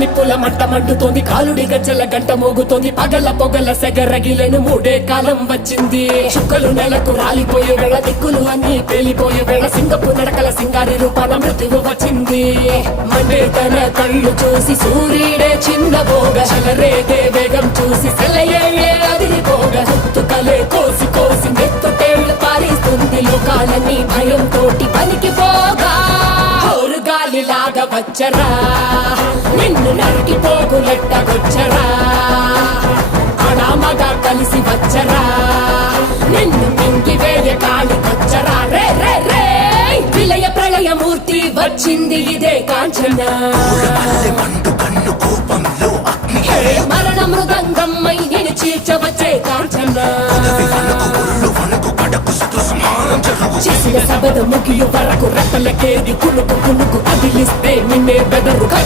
నిప్పుల మంట మండుతోంది, కాలుడి గజ్జల గంట మోగుతోంది, పగల పొగల సెగరగిలను మూడే కాలం వచ్చింది. చుక్కలు నెలకు రాలిపోయే వేళ, దిక్కులు అన్ని పేలిపోయే వేళ, సింగపు నడకల సింగారి రూపాన మృత్యువు వచ్చింది. మండే తన కళ్ళు చూసి సూర్యుడే చిన్నబోగ, చలరేగే వేగం చూసి సెలయే అదిరిపోగ, గుర్తుకలే కోసి కోసి నెత్తుటేళ్లు పారిస్తుంది, లోకాలన్నీ భయం తోటి పనికిపోగా. గాలిలాగా వచ్చరా, నిన్ను నరికి పోగులెట్టగొచ్చరా, అడామగా కలిసి వచ్చరా, నిన్ను మింగి వేయ కాలికొచ్చరా. రే రే రే విలయ ప్రళయ మూర్తి వచ్చింది ఇదే కాంచన, మరణ మృదంగమ్మై నేను చీల్చవచ్చే కాంచన. చేసిన సబద ముగియు వరకు రెప్పలకేది కునుకు కునుకు కదిలిస్తే నిన్నే బెదరు